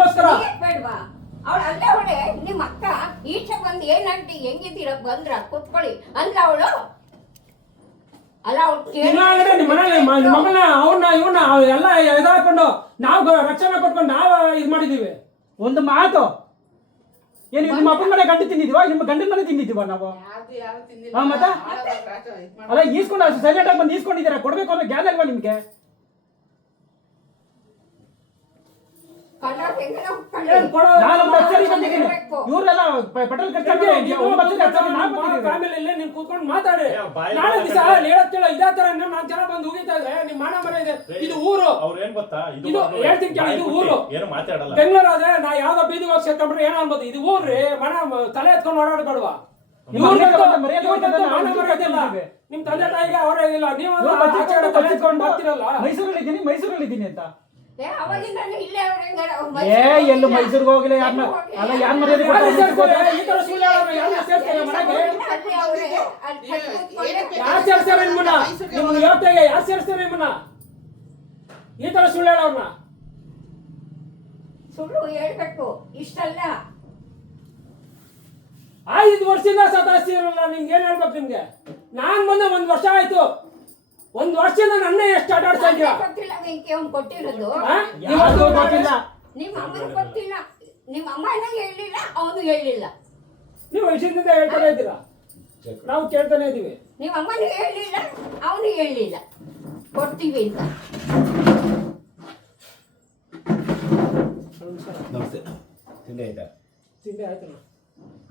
ನಮಗೋಸ್ಕರ ಬೇಡವಾ ಅವಳು ಅಲ್ಲೇ ಅವಳೆ ನಿಮ್ಮ ಅಕ್ಕ ಈಚೆ ಬಂದು ಏನಂಟಿ ಹೆಂಗಿದ್ದೀರ ಬಂದ್ರ ಕೂತ್ಕೊಳ್ಳಿ ಅಂದ್ರ ಅವಳು ಅಲ್ಲ ಅವಳು ನಿಮ್ಮ ಮಗನ ಅವನ್ನ ಇವನ್ನ ಎಲ್ಲ ಎದಾಕೊಂಡು ನಾವು ರಕ್ಷಣೆ ಕೊಟ್ಕೊಂಡು ನಾವು ಇದು ಮಾಡಿದೀವಿ. ಒಂದು ಮಾತು ಏನು ನಿಮ್ಮ ಅಪ್ಪನ ಮನೆ ಗಂಡು ತಿಂದಿದ್ವಾ ನಿಮ್ಮ ಗಂಡನ ಮನೆ ತಿಂದಿದ್ವಾ ನಾವು? ಮತ್ತೆ ಅಲ್ಲ ಈಸ್ಕೊಂಡು ಸೈಲೆಂಟ್ ಆಗಿ ಬಂದು ಈಸ್ಕೊಂಡಿದ್ದೀರಾ, ಕೊಡ್ಬೇಕು ಅನ್ನೋ ಜ್ಞಾನ ಅಲ್ವಾ ನಿಮ್ಗೆ? ಇವ್ರೆಲ್ಲ ಪೆಟ್ರೋಲ್ ಫ್ಯಾಮಿಲಿ ನೀವು ಕೂತ್ಕೊಂಡು ಮಾತಾಡಿ. ನಾಳೆ ದಿವಸ ಹೇಳತ್ತೇಳ ಇದೇ ತರ ನಾನ್ ಜನ ಬಂದು ಹೋಗಿತಾ ಇದ್ರೆ ನಿಮ್ ಮಾನ ಮರ ಇದೆ. ಇದು ಊರು ಅವ್ರೇನ್ ಗೊತ್ತಾ, ಇದು ಹೇಳ್ತೀನಿ ಕೇಳಿ, ಇದು ಊರು ಏನು ಮಾತಾಡಲ್ಲ. ಬೆಂಗಳೂರು ಆದ್ರೆ ನಾ ಯಾವ್ದೋ ಬೀದಿಗೆ ಹೋಗಿ ಸೇರ್ಕೊಂಡ್ರೆ ಏನೋ ಅನ್ಬೋದು. ಇದು ಊರ್ರಿ, ಮನ ತಲೆ ಎತ್ಕೊಂಡು ಓಡಾಡಬೇಡವಾ? ನಿಮ್ ತಂದೆ ತಾಯಿಗೆ ಅವರೇ ಇಲ್ಲ, ನೀವು ತಲೆ ಎತ್ಕೊಂಡು ಬರ್ತಿರಲ್ಲ. ಮೈಸೂರಲ್ಲಿ ಇದ್ದೀನಿ ಅಂತ ಎಲ್ಲೂ ಮೈಸೂರಿಗೆ ಹೋಗಿಲ್ಲ. ಯಾರನ್ನ ಅಲ್ಲ ಯಾರ ಮರ್ಯಾದೆ ಯಾರು ಸೇರ್ಸ್ತಾರೆ ನಿಮ್ಮನ್ನ? ನಿಮ್ಮನ್ನ ಯೋಗ್ಯತೆಗೆ ಯಾರು ಸೇರಿಸ್ತಾರೆ ನಿಮ್ಮನ್ನ? ಈ ತರ ಸುಳ್ಳು ಹೇಳೋರ್ನ ಸುಳ್ಳು ಹೇಳ್ಬೇಕು ಇಷ್ಟಲ್ಲ. 5 ವರ್ಷದಿಂದ ಸತಾಯಿಸ್ತಿರಲ್ಲ. ನಿಮ್ಗೆ ಏನ್ ಹೇಳ್ಬೇಕು? ನಿಮ್ಗೆ ನಾನ್ ಬಂದ 1 ವರ್ಷ ಆಯ್ತು. 1 ವರ್ಷದಿಂದ ನನ್ನ ಎಷ್ಟು ಆಟ ಆಡ್ತಾ ಇದ್ದೀರಾ? ಗೊತ್ತಿಲ್ಲ ಬೆಂಕಿ ಅವ್ನು ಕೊಟ್ಟಿರೋದು. ನಿಮ್ಮ ಅಮ್ಮನ ಗೊತ್ತಿಲ್ಲ, ನಿಮ್ಮ ಅಮ್ಮ ಹೇಳಿಲ್ಲ, ಅವನು ಹೇಳಿಲ್ಲ. ನೀವು ವಯಸ್ಸಿನಿಂದ ಹೇಳ್ತಾನೆ ಇದ್ದೀರಾ, ನಾವು ಕೇಳ್ತಾನೆ ಇದೀವಿ. ನಿಮ್ಮ ಅಮ್ಮನಿಗೆ ಹೇಳಿಲ್ಲ, ಅವನು ಹೇಳಿಲ್ಲ ಕೊಡ್ತೀವಿ ಅಂತ. ನಮಸ್ತೆ. ತಿಂಡಿ ಆಯ್ತಾ? ತಿಂಡಿ ಆಯ್ತು.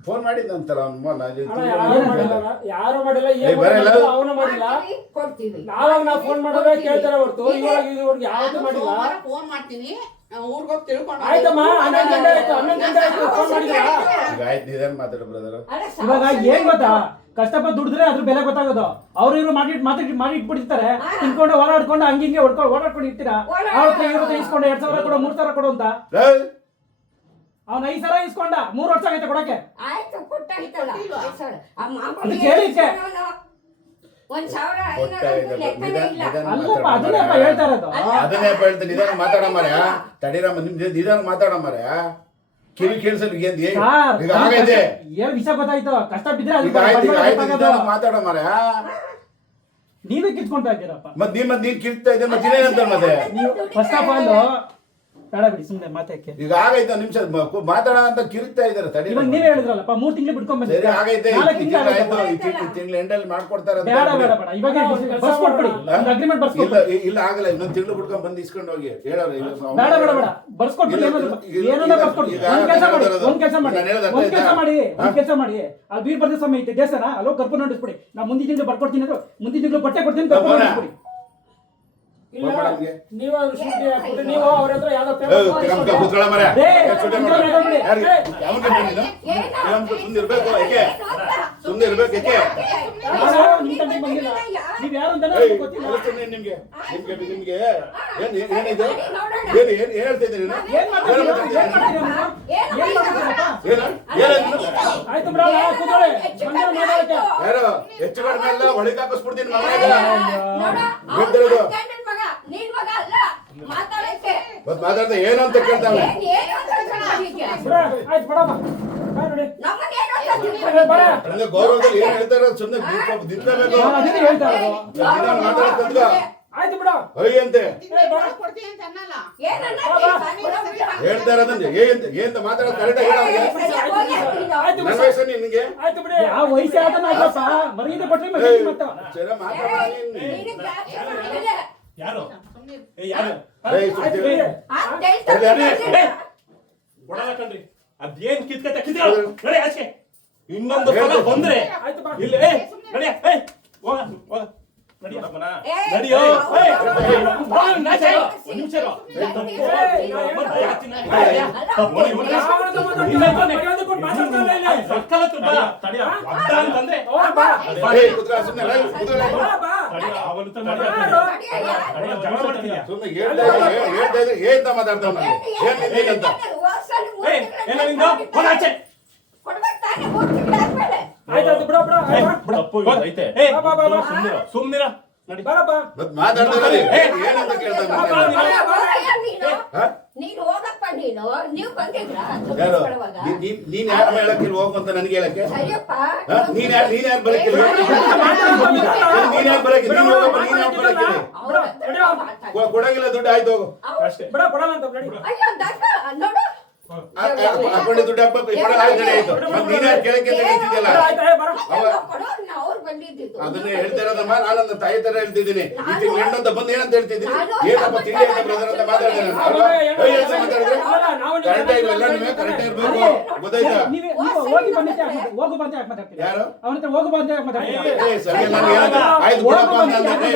ಫೋನ್ ಮಾಡಿದ್ದಂತಲ್ಲ ಯಾರು ಮಾಡಿಲ್ಲ, ಅವನು ಮಾಡಿಲ್ಲ. ಕೊಡ್ತೀವಿ ನಾವು ಫೋನ್ ಮಾಡೋದೇ ಕೇಳ್ತಾರೆ ಹೊರತು ಇವ್ರಿಗೆ ಯಾವ್ದು ಮಾಡಿಲ್ಲ. ಫೋನ್ ಮಾಡ್ತೀನಿ, ಊರ್ಗೋಗಿ ತಿಳ್ಕೊಂಡು ಆಯ್ತಮ್ಮ. 11 ಗಂಟೆ ಆಯ್ತು, 11 ಗಂಟೆ ಆಯ್ತು. ಫೋನ್ ಮಾಡಿದ್ರಾ? ಮಾತಾಡ ಬ್ರದರ್. ಇವಾಗ ಏನ್ ಗೊತ್ತಾ, ಕಷ್ಟಪಟ್ಟು ದುಡಿದ್ರೆ ಅದ್ರ ಬೆಲೆ ಗೊತ್ತಾಗೋದು. ಅವ್ರು ಇವ್ರು ಮಾಡಿ ಇಟ್ಬಿಟ್ಟಿರ್ತಾರೆ, ತಿನ್ಕೊಂಡು ಓಡಾಡ್ಕೊಂಡು ಹಂಗಿಂಗೆ ಓಡಾಡ್ಕೊಂಡು ಇರ್ತೀರಾ. ಅವ್ರ ಇಸ್ಕೊಂಡು 2,000 ಕೊಡು 3,000 ಕೊಡು ಅಂತ. ಅವ್ನ 5,000 ಇಸ್ಕೊಂಡ 3 ವರ್ಷ ಆಗೈತೆ ಕೊಡಕ್ಕೆ. ಆಯ್ತು ಕೊಟ್ಟಾಯ್ತಲ್ಲ. ನಿಧಾನ ಮಾತಾಡ ಮಾರ್ಯ, ತಡೀರಮ್ಮ ನಿಮ್ದು ನಿಧಾನ ಮಾತಾಡ ಮಾರ್ಯ. ಕಿವಿ ಕೇಳಿಸಲು ಈಗ ಆಗೈತೆ. ಏನ್ ವಿಷಯ ಗೊತ್ತಾಯ್ತು, ಕಷ್ಟ ಬಿದ್ರೆ ಮಾತಾಡ ಮಾರ್ಯ. ನೀವೇ ಕಿತ್ಕೊಂತಾ ಇದ್ದೀರಪ್ಪ. ನೀನ್ ಕಿರ್ತಾ ಇದೆ ಮತ್ತೆ ಇನ್ನೇನಂತ ಮತ್ತೆ ನೀವು ಫಸ್ಟ್ ಆಫ್ ಆಲ್ ಬೇಡ ಬಿಡಿ ಸುಮ್ಮನೆ ಮಾತಾಕೆ. ಈಗ ಆಗೈತೆ ನಿಮಿಷ ಮಾತಾಡೋಣ ಅಂತ ಕಿರ್ತಾ ಇದಾರೆ. ತಡಿ ಇವಾಗ ನೀವೇ ಹೇಳಿದ್ರಲ್ಲಪ್ಪ 3 ತಿಂಗಳು ಬಿಟ್ಕೊಂಡ್ ಬಂದಿದ್ದೀರಿ. ಆಗೈತೆ ತಿಂಗಳು ಎಂಡಲ್ಲಿ ಮಾಡ್ಕೊಡ್ತಾರೆ. ಬೇಡ ಬೇಡ ಬೇಡ ಇವಾಗ ಬಸ್ ಕೊಟ್ಬಿಡಿ, ಅಗ್ರಿಮೆಂಟ್ ಬಸ್ ಕೊಟ್ಬಿಡಿ. ಇಲ್ಲ ಆಗಲ್ಲ, ಇನ್ನೊಂದು ತಿಂಗಳು ಬಿಟ್ಕೊಂಡ್ ಬಂದು ಇಸ್ಕೊಂಡು ಹೋಗಿ ಹೇಳೋರು. ಬೇಡ ಬೇಡ ಬೇಡ ಬಸ್ ಕೊಟ್ಬಿಡಿ, ಏನನ್ನ ಬಸ್ ಕೊಟ್ಬಿಡಿ. ಒಂದ್ ಕೆಲಸ ಮಾಡಿ ಆ ವೀರಭದ್ರ ಸ್ವಾಮಿ ಐತೆ ದೇವಸ್ಥಾನ, ಅಲ್ಲೋ ಕರ್ಕೊಂಡು ನೋಡಿಸ್ಬಿಡಿ. ನಾ ಮುಂದಿನ ತಿಂಗಳು ಬರ್ಕೊಡ್ತೀನಿ ಅಂದ್ರೆ ಮುಂದಿನ ತಿಂಗಳು ಬಟ್ಟೆ ಕೊಡ್ತೀನಿ, ಕರ್ಕೊಂಡು ನೋಡಿಸ್ಬಿಡಿ. ನೀವು ಅವ್ರ ಹತ್ರ ಯಾವ್ದೋ ಸುಮ್ಮನೆ ಇರ್ಬೇಕು. ನೀವ್ ಯಾರು ಅಂತ ಗೊತ್ತಿಲ್ಲ ನಿಮ್ಗೆ. ಏನಿದೆ ಏನ್ ಹೇಳ್ತಾ ಇದ್ದೀನಿ? ಆಯ್ತು ಬಿಡ, ಯಾರು ಹೆಚ್ಚು ಕಡಿಮೆ ಎಲ್ಲ ಒಳಗೆ ಹಾಕಿಸ್ಬಿಡ್ತೀನಿ. ಮಾತಾಡ್ತಾ ಏನಂತ ಕೇಳ್ತಾವೆ. ಗೌರವದಲ್ಲಿ ಏನ್ ಹೇಳ್ತಾರ ಸುಮ್ಮನೆ ನಿಂತ್ಕೋಬೇಕು. ಆಯ್ತು ಬಿಡ ಅಂತೆ ಹೇಳ್ತಾ ಇರೋದಂದ್ರೆ ಏನ್ ಮಾತಾಡೋದು ಕರೆಕ್ಟ್ ಆಗಿ ನನ್ನ ವಯಸ್ಸು ನಿನ್ಗೆ. ಆಯ್ತು ಬಿಡಿ, ಯಾವ ವಯಸ್ಸೇ ಆದ ಮರೀದ ಕೊಟ್ರೆ ಯಾರು ಕೊಡಕಂಡ್ರಿ ಅದೇನ್ ಕಿತ್ಕತೆ ಆಚೆ ಇನ್ನೊಂದು ಸಲ ಬಂದ್ರೆ ಇಲ್ಲ ನಡಿಯ ಹೋಗ ಹೋಗ ನಡಿಯೋ ಹೇಳ್ತಾ ಮಾತಾಡ್ತಾವ ಸುಮ್ನಿರ ಮಾತಾಡ್ತಾರೆ ಏನಂತ ಕೇಳ್ತಾರೆ. ನೀನು ಹೋಗಪ್ಪ, ನೀನು ಏನು ನೀವು ಬಂದಿದ್ರಾ ಯಾರು ಕೊಡುವಾಗ? ನೀನ್ ಯಾರ ಹೇಳಕ್ಕಿಲ್ಲ ಹೋಗು ಅಂತ ನನಗೆ ಹೇಳಕ್ಕೆ ಸರಿಯಪ್ಪ ನೀನ್ ಯಾರು ಬರಕ್ಕಿಲ್ಲ ನೀನ್ ಯಾರು ಬರಕ್ಕಿಲ್ಲ ನೀನ್ ಹೋಗಪ್ಪ ನೀನ್ ಯಾರು ಬರಕ್ಕಿಲ್ಲ ಅವ್ರ ಹತ್ರ ನಾವು ಮಾತಾಡ್ತೀವಿ. ಕೊಡಂಗಿಲ್ಲ ದುಡ್ಡು ಆಯ್ತು ಹೋಗು ಅಷ್ಟೇ ಬಿಡ ಕೊಡಲ್ಲ ಅಂತ ನಡಿ. ಅಯ್ಯೋ ದಡ್ಡ, ನೋಡು ಹಾಕೊಂಡೆ ದುಡ್ಡು ಹಾಕ್ಬೇಕು ಕೊಡ ಆಯ್ತು ಮತ್ತೆ ನೀನ್ ಯಾರು ಕೇಳಕ್ಕೆ ಅಂತ ಹೇಳ್ತಿದ್ಯಲ್ಲ ಆಯ್ತು, ಆಯ್ತು, ಬರ. ಕೊಡು, ಅವ್ರು ಬಂದಿದ್ದು ಅದನ್ನೇ ಹೇಳ್ತಾ ಇರೋದಮ್ಮ ನಾನು ನನ್ನ ತಾಯಿ ತರ ಹೇಳ್ತಿದ್ದೀನಿ ಈ ತಿಂಗಳು ಹೆಣ್ಣು ಅಂತ ಬಂದು ಏನಂತ ಹೇಳ್ತಿದ್ದೀನಿ ಏನಪ್ಪ ತಿಂಡಿ ಅಂತ ಬ್ರದರ್ ಅಂತ ಮಾತಾಡ್ತಾರೆ ಮಾತಾಡಿದ್ರೆ ಕರೆಕ್ಟ್ ಆಗಿ ಎಲ್ಲ ನೀವೇ ಕರೆಕ್ಟ್ ಇರ್ಬೇಕು ಗೊತ್ತಾಯ್ತಾ ನೀವು ಹೋಗಿ ಬಂದಿದ್ದೆ ಹೋಗು ಬಂದೆ ಯಾಕೆ ಮಾತಾಡ್ತೀರಾ? ಯಾರು ಅವನ ಹತ್ರ ಹೋಗು ಬಂದೆ ಯಾಕೆ ಮಾತಾಡ್ತೀರಾ? ಏ ಸರಿ ನಾನು ಏನಂತ ಆಯ್ತು ಬಿಡಪ್ಪ ಅಂದ್ರೆ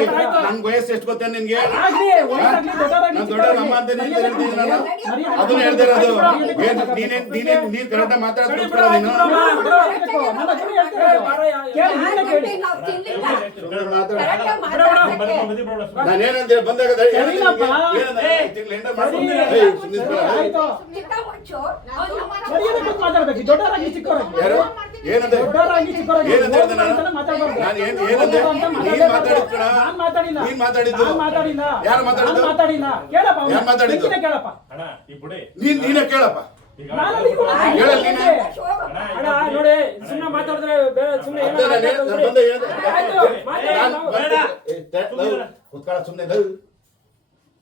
ನನ್ ವಯಸ್ಸು ಎಷ್ಟು ಗೊತ್ತೇನು ನಿನ್ಗೆ ಆಗ್ಲಿ, ವಯಸ್ಸಾಗ್ಲಿ, ದೊಡ್ಡವರಾಗ್ಲಿ, ನಾನು ದೊಡ್ಡವರಮ್ಮ ಅಂತ ನೀನ್ ಹೇಳ್ತಿದ್ದೀನಿ ನಾನು ಅದನ್ನ ಹೇಳ್ತಾ ಇರೋದು ನೀನ್ ಕರೆಕ್ಟ್ ಮಾತಾಡ್ತೀನಿ ನೀನು ನಾವು ತಿನ್ಲಿಲ್ಲ. ಸುಮ್ನೆ ಮಾತಾಡು. ಕರೆಕ್ಟ್ ಆಗಿ ಮಾತಾಡ್ಬೇಕು. ನಾನು ಏನಂತ ಹೇಳಿ ಬಂದಾಗ ಚಿಕ್ಕ ಮುಚ್ಚು, ಅವ್ನು ನಮ್ಮ ಮಾತಾಡ್ಬೇಕು, ದೊಡ್ಡವರಾಗಿ ಚಿಕ್ಕವರಾಗಿ ಯಾರು ಏನಂತ ದೊಡ್ಡವರಾಗಿ ಚಿಕ್ಕವರಾಗಿ ಏನಂತ ಹೇಳ್ದೆ ನಾನು ಮಾತಾಡ್ಬಾರ್ದು. ನಾನು ಏನಂದೆ ನೀನ್ ಮಾತಾಡಿದ್ ಕಣ ನಾನ್ ಮಾತಾಡಿಲ್ಲ, ನೀನ್ ಮಾತಾಡಿದ್ದು ನಾನ್ ಮಾತಾಡಿಲ್ಲ, ಯಾರು ಮಾತಾಡಿದ್ದು? ನಾನ್ ಮಾತಾಡಿಲ್ಲ. ಕೇಳಪ್ಪ ಅವ್ನು. ಯಾರು ಮಾತಾಡಿದ್ದು? ಬೆಂಕಿನೇ ಕೇಳಪ್ಪ. ಅಣ್ಣ ಈ ಬುಡಿ ನೀನೇ ಕೇಳಪ್ಪ ಈಗ ನಾನು ನೀವು ಹೇಳಲ್ಲ ನೀನು. ಅಣ್ಣ ನೋಡಿ ಸುಮ್ಮನೆ ಮಾತಾಡಿದ್ರೆ ಬೇರೆ ಸುಮ್ಮನೆ ಅದೇ ನಾನು ಬಂದ ಹೇಳ್ದೆ ಕುತ್ಕೊಳ್ಳ ಸುಮ್ಮನೆ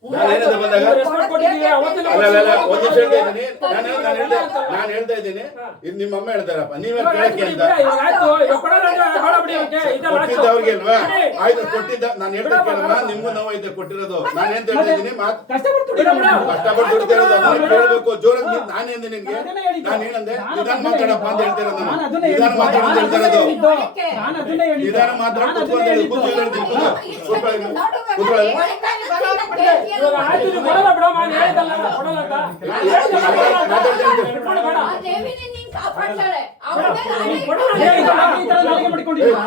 ನಾನು ಏನಂತ ಬಂದಾಗ ಅಲ್ಲ ಒಂದು ನಿಮಿಷ ಹೇಳ್ತಾ ಇದ್ದೀನಿ ನಾನು ಹೇಳ್ತಾ ಇದ್ದೀನಿ ಇದು ನಿಮ್ಮ ಅಮ್ಮ ಹೇಳ್ತಾರಪ್ಪ ನೀವೇ ಕೇಳಕ್ಕೆ ಅಂತ ಕೊಟ್ಟಿದ್ದ ಅವ್ರಿಗೆ ಅಲ್ವಾ ಆಯ್ತು ಕೊಟ್ಟಿದ್ದ ನಾನು ಹೇಳ್ತಾ ಕೇಳಮ್ಮ ನಿಮ್ಗೂ ನೋವು ಐತೆ ಕೊಟ್ಟಿರೋದು ನಾನು ಏನ್ ಹೇಳ್ತಾ ಇದ್ದೀನಿ ಕಷ್ಟಪಟ್ಟು ಕಷ್ಟಪಟ್ಟು ದುಡ್ದಿರೋದು ಅದನ್ನ ಕೇಳಬೇಕು ಜೋರಾಗಿ ನಾನೇಂದೆ ನಿನ್ಗೆ ನಾನು ಏನಂದೆ ನಿಧಾನ ಮಾತಾಡಪ್ಪ ಅಂತ ಹೇಳ್ತಿರೋದು ನಾನು ನಿಧಾನ ಮಾತಾಡ ಅಂತ ಹೇಳ್ತಿರೋದು ನಾನು ಅದನ್ನೇ ಹೇಳಿದ್ದು. ನಿಧಾನ ಮಾತಾಡ ಕೂತ್ಕೊಂಡು ಹೇಳಿ ಇವಾಗ ಆಯ್ತು, ನೀವು ಕೊಡಲ್ಲ ಬಿಡಮ್ಮ, ನಾನು ಹೇಳಿದ್ದಲ್ಲ, ಕೊಡಲ್ಲ ಅಂತ. ಆ ದೇವಿನೇ ನೀನ್ ಕಾಪಾಡ್ತಾಳೆ. ಅವ್ಳ ಮೇಲೆ ಆಣೆ ಇಟ್ಟು ಕೊಡಲ್ಲ, ಹೇಳಿದ್ದಲ್ಲ, ಈ ತರ ನಾಲಿಗೆ ಮಾಡಿಕೊಂಡಿದ್ದೀರಾ?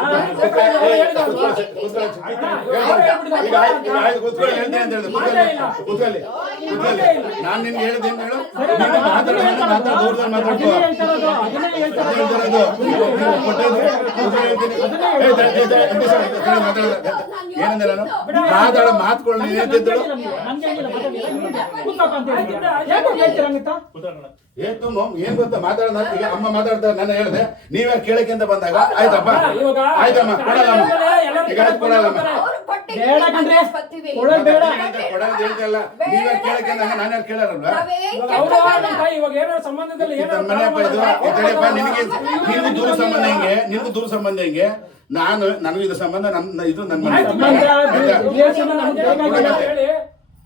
ನಾನು ನಿನ್ಗೆ ಹೇಳಿದೆ ಅಂತ ಹೇಳು ಮಾತಾಡೋದು ದೂರದಲ್ಲಿ ಮಾತಾಡ್ಕೋ ಅದನ್ನೇ ಹೇಳ್ತಾ ಇರೋದು, ಅದನ್ನೇ ಹೇಳ್ತಾ ಇರೋದು. ಏನಂದ್ರೆ ನಾನು ಮಾತಾಡೋ ಮಾತುಗಳು ನೀನ್ ಹೇಳ್ತಿದ್ದಳು ನನ್ಗೆ ಹಂಗಿಲ್ಲ, ಮಾತಾಡಿಲ್ಲ, ಹಿಂಗಿದೆ. ಕೂತ್ಕೊಪ್ಪ ಅಂತ ಹೇಳಿದ್ಯಾ? ಯಾಕೆ ಹೇಳ್ತೀರಾ ಹಂಗಂತ? ಕೂತ್ಕೊಳ್ಳೋಣ. ಏನ್ ಗೊತ್ತಾ ಮಾತಾಡೋಣ ಈಗ ಅಮ್ಮ ಮಾತಾಡ್ತಾರೆ ನಾನು ಹೇಳಿದೆ ನೀವೇ ಕೇಳಕ್ಕೆ ಅಂತ ಬಂದಾಗ ಆಯ್ತಪ್ಪ ಆಯ್ತಮ್ಮ ಕೊಡಲ್ಲಮ್ಮ ಈಗ ಆಯ್ತು ಕೊಡಲ್ಲಮ್ಮ ಅವ್ರು ಕೊಟ್ಟಿದ್ದು ಬೇಡ ಕಣ್ರೀ. ಬರ್ತೀವಿ. ಕೊಡೋದು ಬೇಡ. ಕೊಡೋದು ಹೇಳ್ತಲ್ಲ ನೀವೇ ಕೇಳಕ್ಕೆ ಅಂದಾಗ ನಾನು ಯಾರು ಕೇಳಾರಲ್ವಾ ನಾವೇನ್ ಇವಾಗ ಕೆಲ್ಸ ಅವ್ರು ಮಾಡಲ್ಲ. ಅಂತ ಇವಾಗ ಏನಾದ್ರು ಸಂಬಂಧದಲ್ಲಿ ಏನಾದ್ರು ಮನೆಯಪ್ಪ ಇದು ತಡೆಯಪ್ಪ ನಿನಗೆ ನಿನ್ಗೂ ದೂರ ಸಂಬಂಧ ಹೆಂಗೆ ನಿನ್ಗೂ ದೂರ ಸಂಬಂಧ ಹೆಂಗೆ ನನಗೂ ಇದು ಸಂಬಂಧ ನನ್ನ ಇದು ನನ್ನ ಮನೆ ಸಂಬಂಧ, ರಿಲೇಷನ್ ನಮ್ಗೆ ಬೇಕಾಗಿಲ್ಲ ಹೇಳಿ.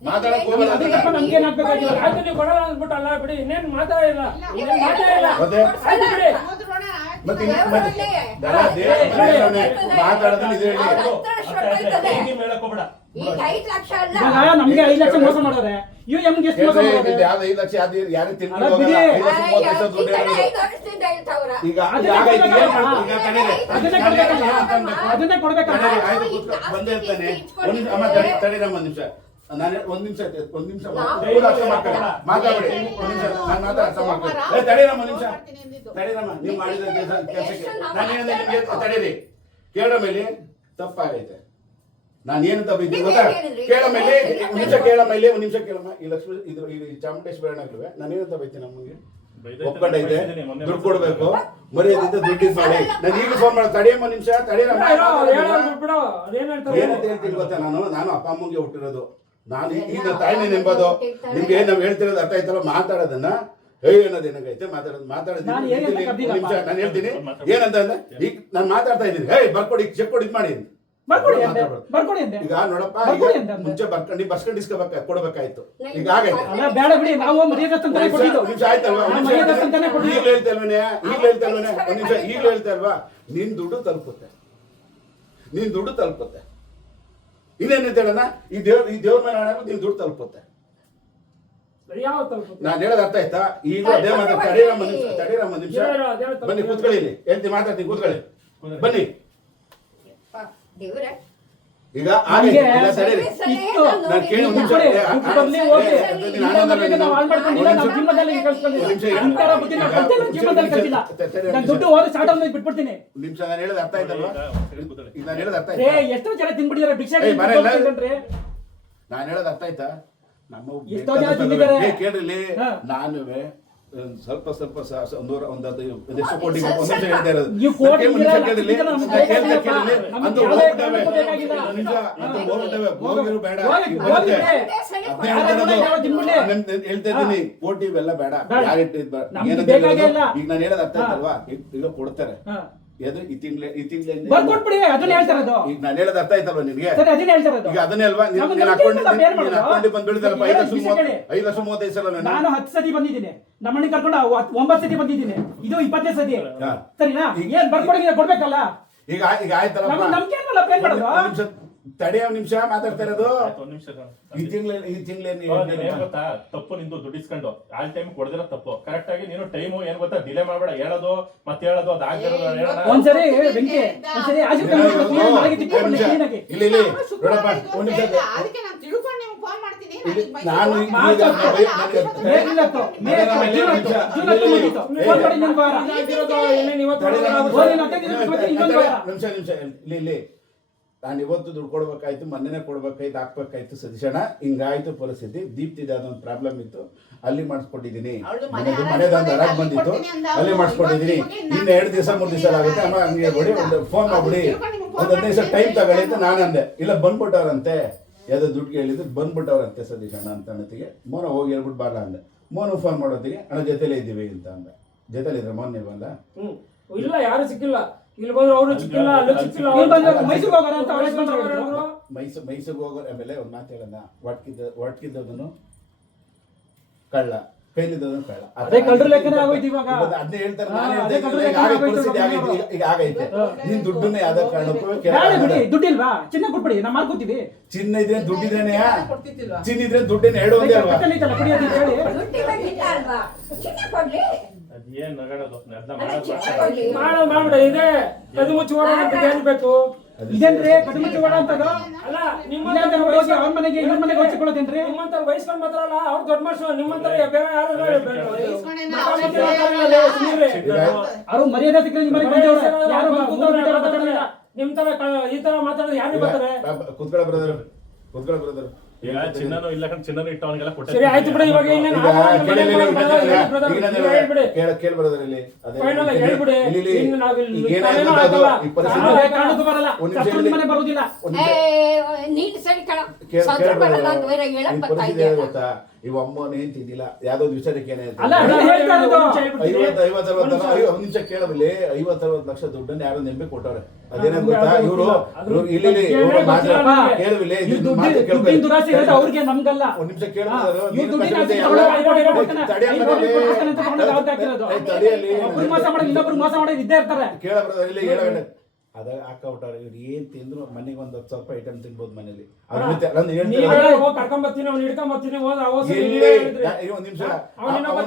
ಮಾತಾಡಕ್ ಹೋಗಲ್ಲ ಅದಕ್ಕಪ್ಪ ನಮ್ಗೇನ್ ಆಗ್ಬೇಕಾಗಿಲ್ಲ. ಆಯ್ತು, ನೀವು ಕೊಡಲ್ಲ ಅಂದ್ಬಿಟ್ಟಲ್ಲ ಬಿಡಿ, ಇನ್ನೇನ್ ಮಾತಾಡಿಲ್ಲ, ಇನ್ನೇನ್ ಮಾತಾಡಿಲ್ಲ. ಮತ್ತೆ ಆಯ್ತು ಬಿಡಿ. ಮತ್ತೆ ಮಾತಾಡೋದನ್ನ ಇದು ಹೇಳಿ ಅವ್ರ ಹತ್ರ ಶೊಟ್ಟೋಯ್ತದೆ. ಹಿಂಗೆ ಮೇಳಕ್ ಹೋಗ್ಬೇಡ. ಈಗ 5 ಲಕ್ಷ ಅಲ್ಲ. ಇವಾಗ ನಮ್ಗೆ 5 ಲಕ್ಷ ಮೋಸ ಮಾಡೋರೆ, ಇವ್ ಎಮ್ಗೆ ಎಷ್ಟು ಮೋಸ ಮಾಡೋರೆ? ಯಾವ್ದು 5 ಲಕ್ಷ ಅದು ಯಾರು ತಿನ್ಕೊಂಡು ಅಲ್ಲ ಬಿಡಿ. ಹೋಗಲ್ಲ 5 ಲಕ್ಷ 30 ಲಕ್ಷ ದುಡ್ಡು ಹೇಳೋದು 5 ವರ್ಷದಿಂದ ಹೇಳ್ತಾವ್ರ. ಈಗ ಆಗೈತಿ ಈಗ ತಡೀರಿ ಅದನ್ನೇ ಕೊಡ್ಬೇಕಲ್ಲ, ಅದನ್ನೇ ಕೊಡ್ಬೇಕಲ್ಲ. ತಡೀರಿ ಆಯ್ತು ಕೂತ್ಕೊ ಬಂದೇ ಇರ್ತಾನೆ ಒಂದ್ ನಿಮಿಷ ಅಮ್ಮ ತಡೀರಮ್ಮ ಒಂದ್ ನಿಮಿಷ ನಾನು ಒಂದ್ ನಿಮಿಷ ಅರ್ಥ ಮಾಡ್ಕೊಳ್ಳಿ ಮಾತಾಡಿ ಒಂದ್ ನಿಮಿಷ ನಾನು ಮಾತಾಡ ಅರ್ಥ ಮಾಡ್ಕೊಳ್ಳಿ ತಡೀರಮ್ಮ ಒಂದ್ ನಿಮಿಷ ತಡೀರಮ್ಮ ನೀವು ಮಾಡಿದ ಕೆಲಸಕ್ಕೆ ನಾನು ಏನಂದ್ರೆ ನಿಮ್ಗೆ ತಡೀರಿ ಕೇಳೋ ಮೇಲೆ ತಪ್ಪಾಗೈತೆ ನಾನು ಏನಂತ ಬೈತೀನಿ ಗೊತ್ತಾ ಕೇಳೋ ಮೇಲೆ ಒಂದ್ ನಿಮಿಷ ಕೇಳೋ ಮೇಲೆ ಒಂದ್ ನಿಮಿಷ ಕೇಳಮ್ಮ ಈ ಲಕ್ಷ್ಮೀ ಇದು ಈ ಚಾಮುಂಡೇಶ್ವರನಾಗ್ಲೂ ನಾನು ಏನಂತ ಬೈತೀನಿ ನಮಗೆ ಒಪ್ಕೊಂಡೈತೆ ದುಡ್ಡು ಕೊಡ್ಬೇಕು ಮರ್ಯಾದಿದ್ದ ದುಡ್ಡು ಇದು ಮಾಡಿ ನಾನು ಈಗ ಫೋನ್ ಮಾಡಿ ತಡೆಯಮ್ಮ ನಿಮಿಷ ತಡೆಯಮ್ಮ ಹೇಳೋದು ಬಿಡು, ಅದೇನ್ ಹೇಳ್ತಾರೆ? ಏನಂತ ಹೇಳ್ತೀನಿ ಗೊತ್ತಾ ನಾನು ಅಪ್ಪ ಅಮ್ಮಂಗೆ ಹುಟ್ಟಿರೋದು ನಾನು ಈಗ ತಾಯಿನೇ ನೆಂಬೋದು ನಿಮ್ಗೆ ನಾವು ಹೇಳ್ತಿರೋದು ಅರ್ಥ ಆಯ್ತಲ್ಲ ಮಾತಾಡೋದನ್ನ ಅನ್ನೋದು ಏನಾಗೈತೆ ಮಾತಾಡೋದು ನಾನು ಏನಂತ ಕರ್ದಿಲ್ಲಪ್ಪ. ನಿಮಿಷ ನಾನು ಹೇಳ್ತೀನಿ ಏನಂತ ಅಂದ್ರೆ ಈಗ ನಾನು ಮಾತಾಡ್ತಾ ಇದ್ದೀನಿ ಬರ್ಕೊಡಿ ಚೆಕ್ ಕೊಡಿ ಇದು ಮಾಡಿ ಬರ್ಕೊಡಿ ಅಂದೆ, ಬರ್ಕೊಡಿ ಅಂದೆ. ಈಗ ನೋಡಪ್ಪ ಈಗ ಬರ್ಕೊಡಿ ಅಂದೆ. ಮುಂಚೆ ಬರ್ಕೊಂಡು ಬರ್ಸ್ಕೊಂಡು ಇಸ್ಕೋಬೇಕ ಕೊಡ್ಬೇಕಾಯ್ತು ಈಗ ಆಗೈತೆ ಅಲ್ಲ ಬೇಡ ಬಿಡಿ, ನಾವು ಮರ್ಯಾದಸ್ತಂತಾನೆ ಕೊಟ್ಟಿದ್ದು. ನಿಮಿಷ ಆಯ್ತಲ್ವಾ ನಾವು ಮರ್ಯಾದಸ್ತಂತಾನೆ ಕೊಟ್ಟಿದ್ದು. ಈಗಲೂ ಹೇಳ್ತಲ್ವನೇ ಒಂದ್ ನಿಮಿಷ ಈಗಲೂ ಹೇಳ್ತಲ್ವಾ ನಿನ್ ದುಡ್ಡು ತಲುಪುತ್ತೆ ಇನ್ನೇನಂತ ಹೇಳೋಣ ಈ ದೇವ್ರ ಮೇಲೆ ಆಡೋದು ನೀನ್ ದುಡ್ಡು ತಲುಪುತ್ತೆ ಯಾವ ತಲುಪುತ್ತೆ? ನಾನು ಹೇಳೋದು ಅರ್ಥ ಆಯ್ತಾ ಈಗ ಅದೇ ಮಾತಾ ತಡೀರಮ್ಮ ನಿಮಿಷ ಬನ್ನಿ ಕೂತ್ಕೊಳ್ಳಿ ಇಲ್ಲಿ ಹೇಳ್ತೀನಿ ಮಾತಾಡ್ತೀನಿ ಕೂತ್ಕೊಳ್ಳಿ ಬನ್ನಿ ದೇವ್ರೆ ಈಗ ನಮ್ಗೆ ತಡೀರಿ ಇತ್ತು. ನಾನು ಕೇಳಿ ಒಂದ್ ನಿಮಿಷ ದುಡ್ಡು ಬರ್ಲಿ, ಹೋಗ್ಲಿ. ಈ ಬಗ್ಗೆ ನಾವು ಹಾಳ್ ಮಾಡ್ಕೊಂಡಿಲ್ಲ, ನಾವು ಜೀವನದಲ್ಲಿ ಕಳ್ಸ್ಕೊಂಡಿಲ್ಲ. ಅಂತರ ಬುದ್ಧಿ ನಾವು ಕಲ್ತಿಲ್ಲ, ಜೀವನದಲ್ಲಿ ಕಲ್ತಿಲ್ಲ. ನಾನು ದುಡ್ಡು ಹೋದ್ರೆ ಸ್ಟಾರ್ಟ್ ಆದ್ಮೇಲೆ ಬಿಟ್ಬಿಡ್ತೀನಿ. ನಿಮಿಷ ನಾನು ಹೇಳೋದು ಅರ್ಥ ಆಯ್ತಲ್ವಾ ಈಗ ನಾನು ಹೇಳೋದು ಅರ್ಥ ಏ ಆಯ್ತಾ ಎಷ್ಟೋ ಜನ ತಿನ್ಬಿಟ್ಟಿದ್ದಾರೆ ಭಿಕ್ಷೆ ಏ, ಬರಲ್ಲ. ಕಂಡ್ರೆ. ನಾನು ಹೇಳೋದು ಅರ್ಥ ಆಯ್ತಾ ನಮ್ಮ ಎಷ್ಟೋ ಜನ ತಿಂದಿದ್ದಾರೆ. ಕೇಳಿಲಿ ಹಾ. ನಾನುವೆ ಸ್ವಲ್ಪ ಒಂದೆಷ್ಟು ಕೋಟಿ ಒಂದು ನಿಮಿಷ ಹೇಳ್ತಾ ಇರೋದು. ನೀವು ಕೋಟಿ ಒಂದು ನಿಮಿಷ ಇರಲ್ಲ, ಕೇಳಿಲಿ, ಇದನ್ನ ನಮ್ಗೆ ನಾನು ಕೇಳ್ತಾ ಬೇಕಾಗಿಲ್ಲ. ಕೇಳಿಲಿ, ನಮ್ಗೆ ಅಂತ ಯಾವುದೇ ಹೋಗ್ಬಿಟ್ಟವೆ. ಕಾರಣಕ್ಕೂ ಬೇಕಾಗಿಲ್ಲ. ಒಂದು ನಿಮಿಷ ಅಂತ ಹೋಗ್ಬಿಟ್ಟವೆ, ಹೋಗಿರು ಬೇಡ, ಹೋಗಿ, ಈಗ ಬರುತ್ತೆ. ಹೋಗಿ. ಅದ್ನೇ ಯಾರು ಹೇಳ್ತಾ ಇರೋದು. ಯಾರು ತಿನ್ಬಿಡ್ಲಿ? ನಾನು ಹೇಳ್ತಾ ಇದ್ದೀನಿ, ಕೋಟಿ ಇವೆಲ್ಲ ಬೇಡ, ಬೇಡ. ಯಾರಿಟ್ಟು ನಮ್ಗೆ ಏನಂತ ಬೇಕಾಗೇ ಹೇಳೋದು? ಇಲ್ಲ. ಈಗ ನಾನು ಹೇಳೋದು ಅರ್ಥ ಹಾ. ಆಯ್ತಲ್ವಾ? ಈಗ ಕೊಡ್ತಾರೆ ಹಾ. ಅದು ಈ ತಿಂಗಳೇ ಬರ್ಕೊಟ್ಬಿಡಿ, ಅದನ್ನ ಹೇಳ್ತಾ ಇರೋದು. ಈಗ ನಾನು ಹೇಳೋದು ಅರ್ಥ ಆಯ್ತಲ್ವಾ ನಿನಗೆ? ಸರಿ, ಅದನ್ನ ಹೇಳ್ತಾ ಇರೋದು. ಈಗ ಅದನ್ನೇ ಅಲ್ವಾ ನಮ್ಗೆ ನೀನ್ ನಂಬಿಕೆ ಅಕೌಂಟ್ ಇಲ್ಲ, ಏನ್ ಮಾಡೋದು? ಅಕೌಂಟ್ ಬಂದು ಬೀಳ್ದಲ್ಲಪ್ಪ, ಈಗ 5,35,000 ಸಲ ನಾನು 10 ಸತಿ ಬಂದಿದ್ದೀನಿ, ನಮ್ಮನ್ನ ಕರ್ಕೊಂಡು 9 ಸತಿ ಬಂದಿದ್ದೀನಿ, ಇದು 20ನೇ ಸತಿ. ಹಾ. ಸರಿನಾ? ಏನ್ ಬರ್ಕೊಡಿ ಕೊಡ್ಬೇಕಲ್ಲ. ಈಗ ಆಯ್ತಲ್ಲಪ್ಪ. ನಮ್ಗೆ ನಂಬಿಕೆ ಇಲ್ವಲ್ಲ, ಏನ್ ಮಾಡೋದು? ಒಂದ್ ನಿಮಿಷ ತಡೆ, ಒಂದ್ ನಿಮಿಷ ಮಾತಾಡ್ತಾ ಇರೋದು. ಆಯ್ತು, ಒಂದ್ ನಿಮಿಷ ಈ ತಿಂಗಳೇನು ನೀನ್ ಏನ್ ಗೊತ್ತಾ, ತಪ್ಪು ನಿಂದು ದುಡ್ಡಿಸ್ಕೊಂಡು ಆಲ್ ಟೈಮ್ ಕೊಡದಿರೋ ತಪ್ಪು. ಕರೆಕ್ಟ್ ಆಗಿ ನೀನು ಟೈಮು ಏನ್ ಗೊತ್ತಾ, ಡಿಲೇ ಮಾಡ್ಬೇಡ, ಹೇಳೋದು ಮತ್ತೆ ಹೇಳೋದು, ಅದಾಗಿರೋದು ಹೇಳೋಣ. ಒಂದ್ಸರಿ ವೆಂಕಿ, ಒಂದ್ಸರಿ ಇಲ್ಲಿ ಇಲ್ಲಿ ನೋಡಪ್ಪ, ಒಂದ್ ನಿಮಿಷ ಅದಕ್ಕೆ ನಾನು ತಿಳ್ಕೊಂಡು ನಿಮ್ಗೆ ಫೋನ್ ಮಾಡ್ತೀನಿ. ಇಲ್ಲಿ ನಾನು ನಾನು ಬೈಕ್ ನಿಮಿಷ ಇಲ್ಲಿ ನಾನು ಇವತ್ತು ದುಡ್ಡು ಕೊಡ್ಬೇಕಾಯ್ತು, ಮೊನ್ನೆನೇ ಕೊಡ್ಬೇಕಾಯ್ತು, ಹಾಕ್ಬೇಕಾಯ್ತು ಸತೀಶಣ್ಣ. ಹಿಂಗಾಯ್ತು ಪರಿಸ್ಥಿತಿ. ದೀಪ್ತಿದೆ ಅದೊಂದು ಪ್ರಾಬ್ಲಮ್ ಇತ್ತು, ಅಲ್ಲಿ ಮಾಡಿಸ್ಕೊಟ್ಟಿದ್ದೀನಿ. ಮನೆದೊಂದು ಹರಾಜ್ ಬಂದಿತ್ತು, ಅಲ್ಲಿ ಮಾಡಿಸ್ಕೊಟ್ಟಿದ್ದೀನಿ. ಇನ್ನು 2 ದಿವಸ 3 ದಿವಸ ಆಗುತ್ತೆ. ಆಮೇಲೆ ಹಂಗೆ ಹೇಳ್ಬಿಡಿ, ಒಂದು ಫೋನ್ ಮಾಡ್ಬಿಡಿ, ಒಂದು 15 ದಿವಸ ಟೈಮ್ ತಗೊಳ್ಳಿ ಅಂತ ನಾನು ಅಂದೆ. ಇಲ್ಲ ಬಂದ್ಬಿಟ್ಟವ್ರಂತೆ, ಯಾವುದೋ ದುಡ್ಡು ಕೇಳಿದ್ರು ಬಂದ್ಬಿಟ್ಟವ್ರಂತೆ ಸತೀಶಣ್ಣ ಅಂತ ಅನ್ನೋತ್ತಿಗೆ ಮೋನ ಹೋಗಿ ಹೇಳ್ಬಿಟ್ಟು ಬಾರ ಅಂದೆ. ಮೋನು ಫೋನ್ ಮಾಡೋತ್ತಿಗೆ ಅಣ್ಣ ಜೊತೆಲೇ ಇದ್ದೀವಿ ಅಂತ ಅಂದೆ. ಜೊತೆಲಿದ್ರೆ ಮೋನ್ ನೀವಲ್ಲ? ಇಲ್ಲ, ಯಾರು ಸಿಕ್ಕಿಲ್ಲ. ಇಲ್ಲಿ ಬಂದ್ರು ಅವರು ಸಿಕ್ಕಿಲ್ಲ, ಅಲ್ಲೂ ಸಿಕ್ಕಿಲ್ಲ. ಮೈಸೂರಿಗೆ ಹೋಗೋಣ ಅಂತ ಮೈಸೂರಿಗೆ ಹೋಗೋ. ಆಮೇಲೆ ಒಂದು ಮಾತು ಹೇಳೋಣ, ಒಟ್ಕಿದ್ದದನು ಕಳ್ಳ, ಕೈಲಿದ್ದದನು ಕಳ್ಳ. ಅದೇ ಕಳ್ಳರ ಲೆಕ್ಕನೇ ಆಗೋಯ್ತು ಇವಾಗ. ಅದನ್ನೇ ಹೇಳ್ತಾರೆ. ಹಾ, ನಾನು ಅದೇ ಕಳ್ಳರ ಲೆಕ್ಕನೇ ಆಗೋಯ್ತು ಪರಿಸ್ಥಿತಿ ಇವಾಗ. ಆಗೈತೆ, ಈಗ ಆಗೈತೆ. ನೀನ್ ದುಡ್ಡನ್ನ ಯಾವ್ದೋ ಕಾರಣಕ್ಕೂ ಬೇಡ ಬಿಡಿ, ದುಡ್ಡಿಲ್ವಾ? ಚಿನ್ನ ಕೊಟ್ಬಿಡಿ, ನಾವು ಮಾಡ್ಕೋತೀವಿ. ಚಿನ್ನ ಇದ್ರೆ ದುಡ್ಡಿದ್ರೇನೆ, ಕೊಡ್ತಿದ್ದಿಲ್ವಾ? ಚಿನ್ನ ಇದ್ರೆ ದುಡ್ಡೇನೆ ಎರಡು ಒಂದೇ ಅಲ್ವಾ? ಪಕ್ಕದಲ್ಲಿತ್ತಲ್ಲ, ಕುಡಿ ಅಂತ ಹೇಳಿ. ದುಡ್ಡಿಲ್ಲ ಅಲ್ವಾ? ಚಿನ್ನ ಕೊಡ್ಲಿ. ಅದೇನ್ ನಗಾಡೋದು, ಅದ್ನ ಅಲ್ಲ, ಮಾಡೋದು ಚಿನ್ನ ಅಷ್ಟೇ. ಕೊಡ್ಲಿ. ಮಾಡ್ಬಿಡ, ಇದೆ ಕದು ಮುಚ್ಚಿ ಓಡಾಡೋದು ಏನ್ ಬೇಕು? ಇದೇನ್ರಿ ಕದು ಮುಚ್ಚಿ ಓಡಾಡೋದು? ಅಲ್ಲ, ಹೋಗಿ ಅವ್ರ ಮನೆಗೆ ಇವ್ರ ಮನೆಗೆ ಹಚ್ಕೊಳ್ಳೋದೇನ್ರಿ? ನಿಮ್ಮಂತರ ವಯಸ್ಕೊಂಡು ಮಾತ್ರಲ್ಲ, ಅವ್ರು ದೊಡ್ಡ ಮನುಷ್ಯರು, ನಿಮ್ಮಂತರ ಬೇರೆ ಯಾರು ಅವ್ರು ಮರ್ಯಾದೆ ಸಿಕ್ಕರೆ ನಿಮ್ಮ ಮನೆಗೆ ಬಂದವ್ರೆ. ಯಾರು ಗೊತ್ತಿಲ್ಲ. ನಿಮ್ ತರ ಈ ತರ ಮಾತಾಡೋದು ಯಾರು ಬರ್ತಾರೆ? ಕುತ್ಕೊಳ್ಳ ಬ್ರದರ್. ಈಗ ಚಿನ್ನನೂ ಇಲ್ಲ ಕಣ್, ಚಿನ್ನನೂ ಇಟ್ಟು ಅವನಿಗೆಲ್ಲ ಕೊಟ್ಟೆ. ಸರಿ, ಆಯ್ತು ಬಿಡಿ. ಇವಾಗ ಇನ್ನೇನು ಹೇಳ್ಬಿಡಿ. ಕೇಳ ಬ್ರದರ್ ಇಲ್ಲಿ ಅದೇ ಫೈನಲ್ ಆಗಿ ಹೇಳ್ಬಿಡಿ. ಇನ್ನು ನಾವಿಲ್ಲಿ ಕಾರಣಕ್ಕೂ ಬರಲ್ಲ, ಸತ್ರು ಮನೆ ಬರುವುದಿಲ್ಲ. ನೀನು ಸರಿ ಕಣ. ಬರಲ್ಲ ಅಂತ ಬೇರೆ ಹೇಳಕ್ ಬರ್ತಾ ಪರಿಸ್ಥಿತಿ ಇದೆಯಾ? ಗೊತ್ತಾ? ಇವ ಅಮ್ಮನ ಏನ್ ತಿಂದಿಲ್ಲ, ಯಾವ್ದೋ ವಿಚಾರಕ್ಕೆ ಅಲ್ಲ, ನಾನು ಹೇಳ್ತಾ ಇರೋದು. 50-60 ನಿಮಿಷ ಕೇಳಬಲ್ಲಿ 50-60 ಲಕ್ಷ ದುಡ್ಡನ್ನು ಯಾರೋ ನೆಂಬಿ ಕೊಟ್ಟವ್ರೆ. ಅದೇನೋ ಗೊತ್ತಾ, ಇವರು ಇಲ್ಲಿ ಕೇಳಬಿಲ್ಲಿ ದುಡ್ಡಿನ ದುರಾಸೆ ಇರೋದು ಅವ್ರಿಗೆ, ನಮ್ಗಲ್ಲ. ಒಂದ್ ನಿಮಿಷ ಕೇಳ. ಮೋಸ ಮಾಡೋದು, ಇನ್ನೊಬ್ರು ಮೋಸ ಮಾಡೋದು ಇದ್ದೇ ಇರ್ತಾರೆ. ಕೇಳ ಬ್ರದರ್ ಇಲ್ಲಿ ಹೇಳ. ಅದ ಹಾಕಬಿಟ್ಟಾರೆ. ಇವ್ರು ಏನ್ ತಿಂದ್ರು ಮನೆಗೆ ಒಂದ್ 10,000 ರೂಪಾಯಿ ಐಟಮ್ ತಿನ್ಬೋದು ಮನೇಲಿ. ಕರ್ಕೊಂಬರ್ತೀನಿ, ಅವ್ನು ಹಿಡ್ಕೊಂಬರ್ತೀನಿ, ಒಂದ್ ನಿಮಿಷ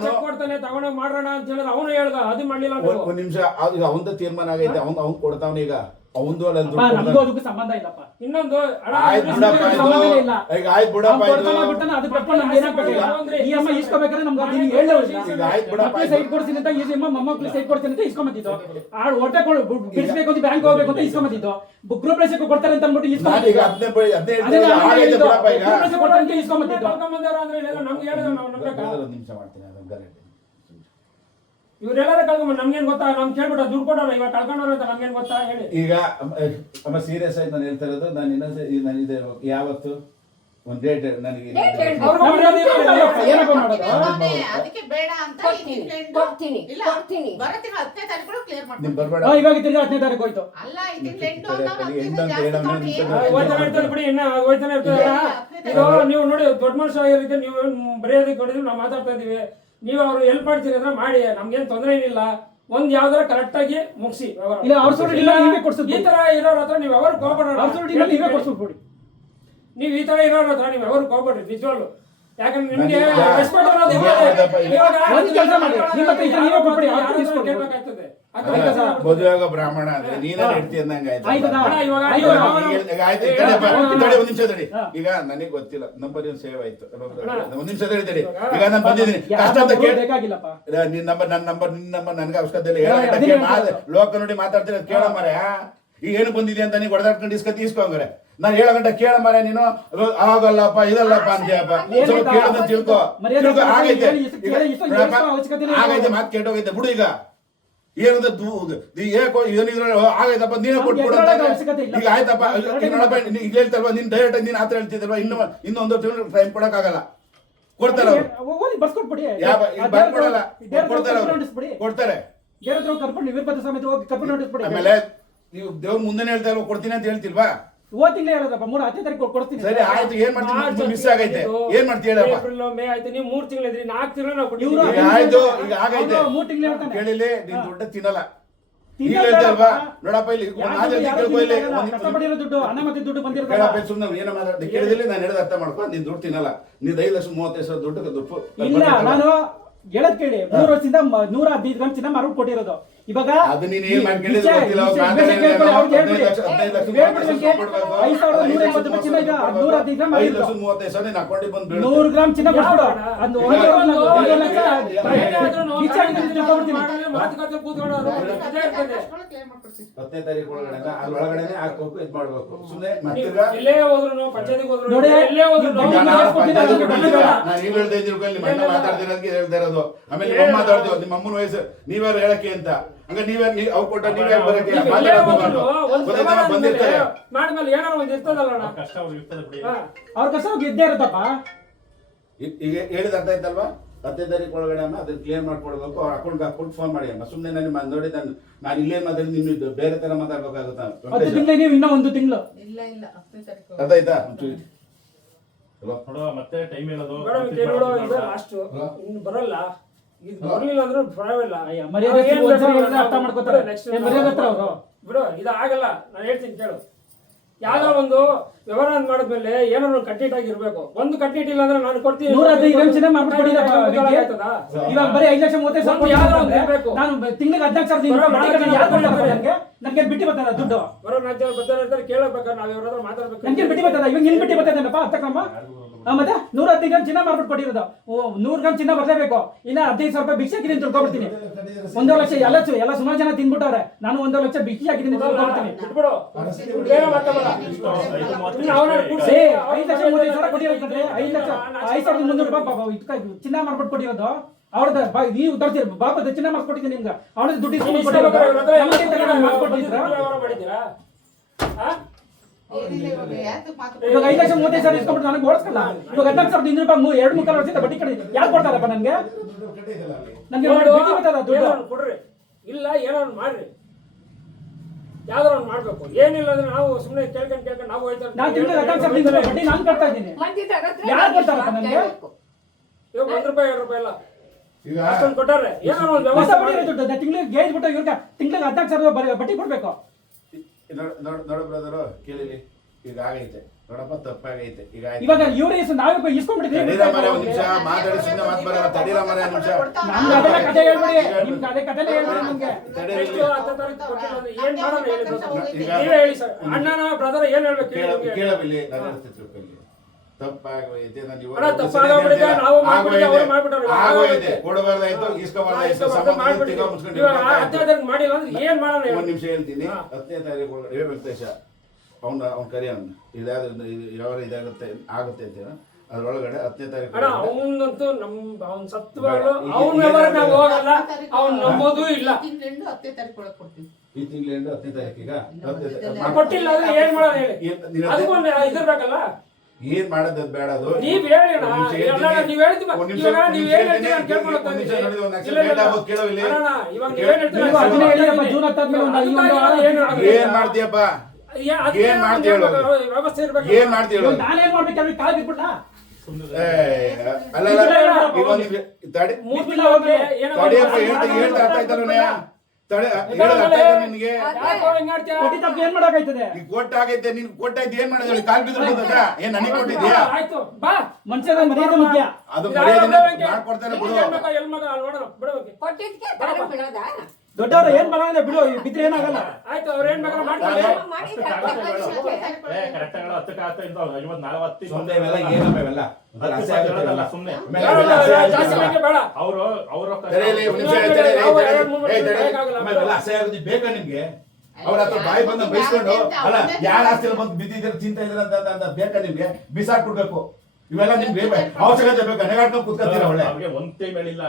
ಚೆಕ್ ಕೊಡ್ತಾನೆ, ತಗೊಂಡೋಗಿ ಮಾಡೋಣ ಅಂತ ಹೇಳಿದ್ರೆ ಅವನು ಹೇಳ್ದ, ಅದು ಮಾಡ್ಲಿಲ್ಲ. ಒಂದ್ ನಿಮಿಷ ಈಗ ಅವಂದ ತೀರ್ಮಾನ ಆಗೈತೆ, ಅವ್ನ್ ಕೊಡ್ತಾವನ. ಈಗ ಅವಂದು ನಮಗೂ ಅದಕ್ಕೂ ಸಂಬಂಧ ಇಲ್ಲಪ್ಪ. ಇನ್ನೊಂದು ಆಯ್ತು ಬಿಡಪ್ಪ, ಅದು ಕಟ್ಕೊಂಡು ನಮ್ಗೆ ಏನಾಗ್ಬೇಕು? ಈ ಅಮ್ಮ ಇಸ್ಕೋಬೇಕಾದ್ರೆ ನಮ್ಗೆ ಅದನ್ನ ಹೇಳೋದು ಸೈಟ್ ಕೊಡ್ತೀನಿ ಅಂತ, ಈ ಅಮ್ಮ ಮೊಮ್ಮಕ್ಳು ಸೈಟ್ ಕೊಡ್ತೀನಿ ಅಂತ ಇಸ್ಕೊಂಬತ್ತಿದ್ದು. ಆ ಹೊಟ್ಟೆ ಬಿಡಿಸ್ಬೇಕು ಅಂತ ಬ್ಯಾಂಕ್ ಹೋಗ್ಬೇಕು ಅಂತ ಇಸ್ಕೊಂಬತ್ತಿದ್ದು. ಗೃಹ ಪ್ರವೇಶಕ್ಕೆ ಕೊಡ್ತಾರೆ ಅಂತ ಅಂದ್ಬಿಟ್ಟು ಇಸ್ಕೊಂಬತ್ತಿದ್ದು. ನಿಮಿಷ ಮಾಡ್ತೀನಿ. ಇವ್ರೆಲ್ಲಾರು ಕಳ್ಕೊಂಡ್ ನಮ್ಗೇನ್ ಗೊತ್ತಾ? ನಮ್ ಕೇಳ್ಬಿಟ್ಟು ದುಡ್ಡು ಕೊಡೋರು ಇವಾಗ ಕಳ್ಕೊಂಡವ್ರು ಅಂತ ನಮ್ಗೇನ್ ಗೊತ್ತಾ ಹೇಳಿ? ಈಗ ಅಮ್ಮ ಸೀರಿಯಸ್ ಆಗಿ ನಾನು ಹೇಳ್ತಾ ಇರೋದು. ನಾನು ಇನ್ನೊಂದ್ಸರಿ ನಾನು ಯಾವತ್ತು ಒಂದ್ ಡೇಟ್ ನನಗೆ ಅದಕ್ಕೆ ಬೇಡ ಅಂತ ಕೊಡ್ತೀನಿ. ಬರೋ ತಿಂಗಳು 10ನೇ ತಾರೀಕು ಕ್ಲಿಯರ್ ಮಾಡ್ತೀನಿ. ನಿಮ್ ಬರ್ಬೇಡ. ಇವಾಗ ತಿರ್ಗಿ 10ನೇ ತಾರೀಕು ಹೋಯ್ತು. ಅಲ್ಲ, ಈ ತಿಂಗಳು ಹೋಯ್ತಾನೆ ಇರ್ತದೆ ಬಿಡಿ, ಇನ್ನ ಹೋಯ್ತಾನೆ ಇರ್ತದೆ. ಇದು ನೀವು ನೋಡಿ, ದೊಡ್ಡ ಮನುಷ್ಯ ಆಗಿರುತ್ತೆ, ನೀವು ಬರೆಯೋದಕ್ಕೆ ಕೊಡಿದ್ವಿ, ನಾವು ಮಾತಾಡ್ತಾ ಇದೀವಿ. ನೀವು ಅವ್ರು ಹೆಲ್ಪ್ ಮಾಡ್ತೀರಿ ಅಂದ್ರೆ ಮಾಡಿ, ನಮ್ಗೇನ್ ತೊಂದರೆ ಏನಿಲ್ಲ. ಒಂದ್ ಯಾವ್ದಾರ ಕರೆಕ್ಟ್ ಆಗಿ ಮುಗಿಸಿ. ಈ ತರ ಇರೋರ ಹತ್ರ ನೀವು ಯಾವಾಗ ಕೋಪಡ್ರಿ. ನೀವು ಈ ತರ ಇರೋರ ಹತ್ರ ನೀವು ಯಾವಾಗ ಕೋಪಡ್ರಿ ನಿಜವಾಗ್ಲು. ಯಾಕಂದ್ರೆ ನಿಮ್ಗೆ ರೆಸ್ಪೆಕ್ಟ್ ಅನ್ನೋದು ಕೇಳ್ಬೇಕಾಗ್ತದೆ. ಮದುವೆಯಾಗ ಬ್ರಾಹ್ಮಣ ಅಂದ್ರೆ ನೀನೇ ಇಡ್ತಿ ಅಂದಂಗ ಈಗ ನನಗೆ ಗೊತ್ತಿಲ್ಲ, ನಂಬರ್ ಏನ್ ಸೇವ್ ಆಯ್ತು. ಒಂದ್ ನಿಮಿಷ ತಡಿ. ಈಗ ನಾನು ಬಂದಿದ್ದೀನಿ, ಕಷ್ಟ ಅಂತ ನಿನ್ ನಂಬರ್ ನನ್ಗೆ ಅವಶ್ಯಕತೆ ಇಲ್ಲ. ಲೋಕ ನೋಡಿ ಮಾತಾಡ್ತೀನಿ, ಕೇಳ ಮರ. ಈಗ ಏನು ಬಂದಿದೆ ಅಂತ ನೀವು ಹೊಡೆದಾಡ್ಕೊಂಡು ಇಸ್ಕೊಂಗಾರೆ ನಾನು ಹೇಳೋ ಗಂಟೆ ಕೇಳ ಮರ ನೀನು ಆಗಲ್ಲಪ್ಪ ಇದಲ್ಲಪ್ಪ ಅಂತೀಯಪ್ಪ ಸ್ವಲ್ಪ ಕೇಳೋದನ್ನ ತಿಳ್ಕೊ ತಿಳ್ಕೊ ಆಗೈತೆ ಆಗೈತೆ ಮಾತು ಕೆಟ್ಟೋಗೈತೆ ಬಿಡು ಈಗ ಏನದ ಏಕೋ ಏನಿದ್ರ ಆಗೈತಪ್ಪ ನೀನೇ ಕೊಟ್ಬಿಡು ಈಗ ಆಯ್ತಪ್ಪ ನೋಡಪ್ಪ ಈಗ ಹೇಳ್ತಲ್ವಾ ನೀನ್ ಡೈರೆಕ್ಟ್ ನೀನ್ ಆತರ ಹೇಳ್ತಿದ್ದಲ್ವಾ ಇನ್ನೊಂದು ತಿಂಗಳು ಟೈಮ್ ಕೊಡಕ್ಕಾಗಲ್ಲ ಕೊಡ್ತಾರ ಬರ್ಸ್ಕೊಟ್ಬಿಡಿ ಬರ್ಕೊಡಲ್ಲ ಕೊಡ್ತಾರೆ ಕೊಡ್ತಾರೆ ಆಮೇಲೆ ನೀವು ದೇವ್ರ ಮುಂದೆ ಹೇಳ್ತಾ ಇಲ್ವಾ ಕೊಡ್ತೀನಿ ಅಂತ ಹೇಳ್ತಿಲ್ವಾ ಓದಿಲ್ಲ ಹೇಳದಪ್ಪ 3 10 ತಾರೀಕು ಕೊಡ್ತೀನಿ ಸರಿ ಆಯ್ತು ಏನ್ ಮಾಡ್ತೀನಿ ಮಿಸ್ ಆಗೈತೆ ಏನ್ ಮಾಡ್ತೀಯ ಹೇಳಪ್ಪ ಏಪ್ರಿಲ್ ಮೇ ಆಯ್ತು ನೀವು 3 ತಿಂಗಳು ಇದ್ರಿ 4 ತಿಂಗಳು ನಾವು ಈಗ ಕೊಟ್ಟಿದ್ದೀವಿ ಆಯ್ತು ಈಗ ಆಗೈತೆ 3 ತಿಂಗಳು ಹೇಳ್ತಾನೆ ಕೇಳಿಲಿ ನೀನ್ ದುಡ್ಡು ತಿನ್ನಲ್ಲ ಈಗ ಹೇಳ್ತಲ್ವಾ ನೋಡಪ್ಪ ಇಲ್ಲಿ ಕಷ್ಟಪಟ್ಟಿರೋ ದುಡ್ಡು ಅನ್ನ ಮತ್ತೆ ದುಡ್ಡು ಬಂದಿರೋದು ಕೇಳಪ್ಪ ಸುಮ್ಮನೆ ಏನೋ ಮಾತಾಡ್ದೆ ಕೇಳಿದಿಲ್ಲ ನಾನು ಹೇಳಿದ ಅರ್ಥ ಮಾಡ್ಕೊ ನೀನ್ ದುಡ್ಡು ತಿನ್ನಲ್ಲ ನೀನ್ 5,35,000 ದುಡ್ಡು ಇಲ್ಲ ನಾನು ಹೇಳದ್ ಕೇಳಿ 3 ವರ್ಷದಿಂದ 115 ಗ್ರಾಮ್ ಚಿನ್ನ ಮಾರ್ಬಿಟ್ಟು ಕೊಟ್ಟಿರೋದು ಇವಾಗ ಅದು ನೀನ್ ಏನ್ ಮಾಡ್ಕೊಂಡಿದ್ದು ಗೊತ್ತಿಲ್ಲ ನೀನ್ ಅಕೌಂಟಿಗೆ ಬಂದು 100 ಗ್ರಾಮ್ ಚಿನ್ನ ಕೊಟ್ಬಿಡು ಅದು 10ನೇ ತಾರೀಕು ಒಳಗಡೆ ಅದ್ರೊಳಗಡೆ ಹಾಕ್ಬೇಕು ಇದ್ ಮಾಡ್ಬೇಕು ಸುಮ್ಮನೆ ಮತ್ತೆ ನೋಡಿ ನಾನು ಈಗ ಹೇಳ್ತಾ ಇದ್ದೀನಿ ನಿಮ್ಮ ಅಣ್ಣ ಮಾತಾಡ್ತಿರೋದಕ್ಕೆ ಹೇಳ್ತಾ ಇರೋದು ಆಮೇಲೆ ನಿಮ್ಮ ಅಮ್ಮ ಮಾತಾಡ್ತೀವಿ ನಿಮ್ಮ ಅಮ್ಮನ ವಯಸ್ಸು ನೀವ್ಯಾರು ಹೇಳಕ್ಕೆ ಅಂತ ಹಂಗ ನೀವೇ ಅವ್ರು ಕೊಟ್ಟ ನೀವೇ ಬರಕ್ಕೆ ಬಂದಿರ್ತಾರೆ ಮಾಡಿದ್ಮೇಲೆ ಏನಾರ ಒಂದ್ ಇರ್ತದಲ್ಲ ಕಷ್ಟ ಅವ್ರಿಗೆ ಇರ್ತದೆ ಬಿಡಿ. ಅವ್ರ ಕಷ್ಟ ಇದ್ದೇ ಇರುತ್ತಪ್ಪ ಈಗ ಹೇಳಿದ ಅರ್ಥ ಆಯ್ತಲ್ವಾ 10ನೇ ತಾರೀಕು ಒಳಗಡೆ ಅಮ್ಮ ಅದನ್ನ ಕ್ಲಿಯರ್ ಮಾಡ್ಕೊಡ್ಬೇಕು ಅವ್ರ ಅಕೌಂಟ್ಗೆ ಹಾಕ್ಬಿಟ್ಟು ಫೋನ್ ಮಾಡಿ ಅಮ್ಮ ಸುಮ್ಮನೆ ನನಗೆ ನೋಡಿ ನಾನು ಇಲ್ಲೇ ಮಾತಾಡಿ ನಿನ್ನ ಬೇರೆ ತರ ಮಾತಾಡ್ಬೇಕಾಗುತ್ತಾ 10 ತಿಂಗಳು ನೀವು ಇನ್ನೂ 1 ತಿಂಗಳು ಇಲ್ಲ 10ನೇ ತಾರೀಕು ಅರ್ಥ ಆಯ್ತಾ ನೋಡುವ ಮತ್ತೆ ಟೈಮ್ ಹೇಳೋದು ಲಾಸ್ಟ್ ಇನ್ನು ಬರಲ್ಲ ಇದು ಬರ್ಲಿಲ್ಲ ಅಂದ್ರೂ ಪರವಾಗಿಲ್ಲ ಅರ್ಥ ಮಾಡ್ಕೋತಾರೆ ಅವರು ಬಿಡು ಇದು ಆಗಲ್ಲ ನಾನು ಹೇಳ್ತೀನಿ ಕೇಳು ಯಾವ್ದೋ ಒಂದು ವ್ಯವಹಾರ ಮಾಡಿದ್ಮೇಲೆ ಏನೋ ಕಟ್ಟಿಟ್ಟಾಗಿರ್ಬೇಕು ಒಂದು ಕಟ್ಟಿಟ್ಟಿಲ್ಲ ಅಂದ್ರೆ ನಾನು ಕೊಡ್ತೀನಿ 115 ಗ್ರಾಮ್ ಚಿನ್ನ ಮಾಡ್ಬಿಟ್ಟು ಇವಾಗ ಬರೀ 5,35,000 ನಾನು ತಿಂಗಳಿಗೆ 14,000 ನನಗೆ ಬಿಟ್ಟು ಬರ್ತಾರ ದುಡ್ಡು ಬರೋ ಬರ್ತಾರೆ ಕೇಳಬೇಕಾದ್ರೆ ನಾವ್ ಇವ್ರ ಹತ್ರ ಮಾತಾಡ್ಬೇಕು ನನಗೆ ಬಿಟ್ಟು ಬರ್ತಾರ ಇವಾಗ ಎಲ್ಲಿ ಬಿಟ್ಟು ಬರ್ತಾನಪ್ಪ ಅರ್ಥಕ್ರಮ ಮತ್ತೆ 115 ಗ್ರಾಮ್ ಚಿನ್ನ ಮಾಡ್ಬಿಟ್ಟು ಕೊಟ್ಟಿರೋದು 100 ಗ್ರಾಮ್ ಚಿನ್ನ ಬರ್ಲೇಬೇಕು ಇನ್ನ 15,000 ರೂಪಾಯಿ ಭಿಕ್ಷೆ ಹಾಕಿದ್ದೀನಿ ತಿಳ್ಕೊಬಿಡ್ತೀನಿ 1 ಲಕ್ಷ ಎಲ್ಲ ಸುಮಾರು ಜನ ತಿನ್ಬಿಟ್ಟವ್ರೆ ನಾನು 1 ಲಕ್ಷ ಭಿಕ್ಷೆ ಹಾಕಿದ್ದೀನಿ ತಿಳ್ಕೊಬಿಡ್ತೀನಿ ಬಿಟ್ಬಿಡು 5,35,000 ಕೊಟ್ಟಿರೋದಂದ್ರೆ 5,300 ರೂಪಾಯಿ ಪಾಪ ಚಿನ್ನ ಮಾಡ್ಬಿಟ್ಟು ಕೊಟ್ಟಿರೋದು ಅವ್ರದ್ದು ನೀವು ಉತ್ತರಿಸ್ತೀರ ಬಾಪ ಚಿನ್ನ ಮಾಡ್ಕೊಟ್ಟಿದ್ದೀನಿ ನಿಮ್ಗೆ ಅವ್ರದ್ದು ದುಡ್ಡು ಇವಾಗ 5,35,000 ಇಸ್ಕೊಂಡ್ಬಿಟ್ಟು ನನಗೆ ಓಡಿಸ್ಕಲ್ಲ ಇವಾಗ 14,200 ರೂಪಾಯಿ 2-3 ವರ್ಷದಿಂದ ಬಡ್ಡಿ ಕಡೆ ಯಾರು ಕೊಡ್ತಾರಪ್ಪ ನನಗೆ ದುಡ್ಡು ಕೊಡ್ರಿ ಇಲ್ಲ ಏನೋ ಮಾಡ್ರಿ ಯಾವ್ದಾರ ಒಂದು ಮಾಡ್ಬೇಕು ಏನಿಲ್ಲ ಅಂದ್ರೆ ನಾವು ಸುಮ್ಮನೆ ಕೇಳ್ಕೊಂಡು ನಾವು ಹೋಯ್ತಾರೆ ನಾನು ತಿಂಗಳಿಗೆ 14,000 ಬಡ್ಡಿ ನಾನು ಕಟ್ತಾ ಇದ್ದೀನಿ ಯಾರು ಕೊಡ್ತಾರಪ್ಪ ನನಗೆ ಇವಾಗ 1 ರೂಪಾಯಿ 2 ರೂಪಾಯಿ ಎಲ್ಲ ಈಗ ಅಷ್ಟೊಂದು ಕೊಟ್ಟಾರೆ ಏನೋ ಒಂದು ವ್ಯವಸ್ಥೆ ಮಾಡಿ ದುಡ್ಡು ತಿಂಗಳಿಗೆ ಗೇಜ್ ಬಿಟ್ಟು ಇವ್ರಿಗೆ ತಿಂಗಳಿಗೆ 14,000 ಬಡ್ಡಿ ಕೊಡ್ಬೇಕು ನೋಡು ಬ್ರದರ್ ಕೇಳಿಲಿ ಈಗ ಆಗೈತೆ ನೋಡಪ್ಪ ತಪ್ಪಾಗೈತೆ ಈಗ ಇವಾಗ ಇವ್ರ ನಾವೇ ಇಸ್ಕೊಂಡ್ಬಿಟ್ಟಿದ್ದೀವಿ ಒಂದ್ ನಿಮಿಷ ಮಾತಾಡಿ ಸುಮ್ಮನೆ ಮಾತು ಬರಲ್ಲ ತಡೀರ ಮರ ನಿಮಿಷ ನಮ್ಗೆ ಅದೆಲ್ಲ ಕಥೆ ಹೇಳ್ಬಿಡಿ ನಿಮ್ಗೆ ಅದೇ ಕಥೆನೇ ಹೇಳ್ಬಿಡಿ ನಮ್ಗೆ ಏನ್ ಮಾಡೋಣ ನೀವೇ ಹೇಳಿ ಸರ್ ಅಣ್ಣನ ಬ್ರದರ್ ಏನ್ ಹೇಳ್ಬೇಕು ಕೇಳಬಿಲ್ಲಿ ನಾನು ಹೇಳ್ತಿರ್ಬೇಕು ತಪ್ಪಾಗೈತೆ ಆಗೋಯ್ತೆ ಕೊಡಬಾರ್ದಾಯ್ತು ಇಸ್ಕೋಬಾರ್ದಾಯ್ತು ಮಾಡಿಲ್ಲ ಅಂದ್ರೆ ಏನ್ ಮಾಡೋಣ ಒಂದ್ ನಿಮಿಷ ಹೇಳ್ತೀನಿ 10ನೇ ತಾರೀಕು ಒಳಗಡೆ ವೆಂಕಟೇಶ ಅವ್ನ ಕರಿ ಅವ್ನ ಇದಾದ್ರೆ ಯಾವ ಇದಾಗುತ್ತೆ ಆಗುತ್ತೆ ಅಂತ ಅದ್ರೊಳಗಡೆ 10ನೇ ತಾರೀಕು ಅವನಂತೂ ಅವ್ನ ಸತ್ವಗಳು ಅವನ ನಾವು ಹೋಗಲ್ಲ ಅವ್ನು ನಂಬೋದು ಇಲ್ಲ ತಿಂಗಳು 10ನೇ ತಾರೀಕು ಒಳಗೆ ಕೊಡ್ತೀನಿ ಈ ತಿಂಗಳಿಂದ 10ನೇ ತಾರೀಕಿಗ ಕೊಟ್ಟಿಲ್ಲ ಅಂದ್ರೆ ಏನ್ ಮಾಡೋಣ ಹೇಳಿ ಅದಕ್ಕೊಂದು ಇದಿರ್ಬೇಕಲ್ಲ ಏನ್ ಮಾಡೋದು ಬೇಡ ಅದು ನೀವ್ ಹೇಳಿ ನೀವ್ ಏನ್ ಮಾಡ್ತೀಯಪ್ಪ ಏನ್ ಮಾಡ್ತೀಯ ವ್ಯವಸ್ಥೆ ಏನ್ ಮಾಡ್ತೀಯ ನಾನೇನ್ ಮಾಡ್ಬೇಕು ಕಾಲ್ ಬಿಟ್ಬಿಟ್ಟ ಅಲ್ಲ ಹೇಳ್ತಾ ಅರ್ಥ ಆಯ್ತಲ್ಲ ನಿನ್ಗೆ ಏನ್ ಮಾಡಕಾಯ್ತದೆ ಕೊಟ್ಟ ಆಗೈತೆ ನೀನ್ ಕೊಟ್ಟಾಯ್ತು ಏನ್ ಮಾಡಿದ್ರೆ ಕಾಲ್ ಬಿದ್ರು ಏನ್ ನನಗೆ ಕೊಟ್ಟಿದ್ಯಾ ಮನುಷ್ಯನ ಮರ್ಯಾದೆ ಮುಖ್ಯ ಅದು ಮರ್ಯಾದೆ ಮಾಡ್ಕೊಡ್ತಾರೆ ದೊಡ್ಡವ್ರು ಏನ್ ಬರೋದಿಲ್ಲ ಬಿಡು ಬಿದ್ರೆ ಏನಾಗಲ್ಲ ಆಯ್ತು ಅವ್ರ ಏನ್ ಬೇಕಾದ್ರೆ ಮಾಡ್ತಾರೆ ಕರೆಕ್ಟ್ ಆಗಿ 10ಕ್ಕೆ 10 ಇಂದ 50 ಸುಮ್ಮನೆ ಇವೆಲ್ಲ ಏನಪ್ಪ ಇವೆಲ್ಲ ಸುಮ್ಮನೆ ಬೇಡ ಅವರು ಬೇಕಾ ನಿಮ್ಗೆ ಅವ್ರ ಹತ್ರ ಬಾಯಿ ಬಂದ ಬೈಸ್ಕೊಂಡು ಅಲ್ಲ ಯಾರ ಆಸ್ತಿಯಲ್ಲಿ ಬಂದು ಬಿದ್ದಿದ್ದೀರ ತಿಂತಾ ಇದ್ರ ಅಂತ ಬೇಕಾ ನಿಮ್ಗೆ ಬಿಸಾಕ್ಬಿಡ್ಬೇಕು. ಇವೆಲ್ಲ ನಿಮ್ಗೆ ಅವಶ್ಯಕತೆ ಬೇಕು. ನೆಗಾಡ್ಕೊಂಡು ಕೂತ್ಕೊತೀರ ಒಳ್ಳೆ ಅವ್ರಿಗೆ ಒಂದ್ ಟೈಮ್ ಹೇಳಿಲ್ಲ.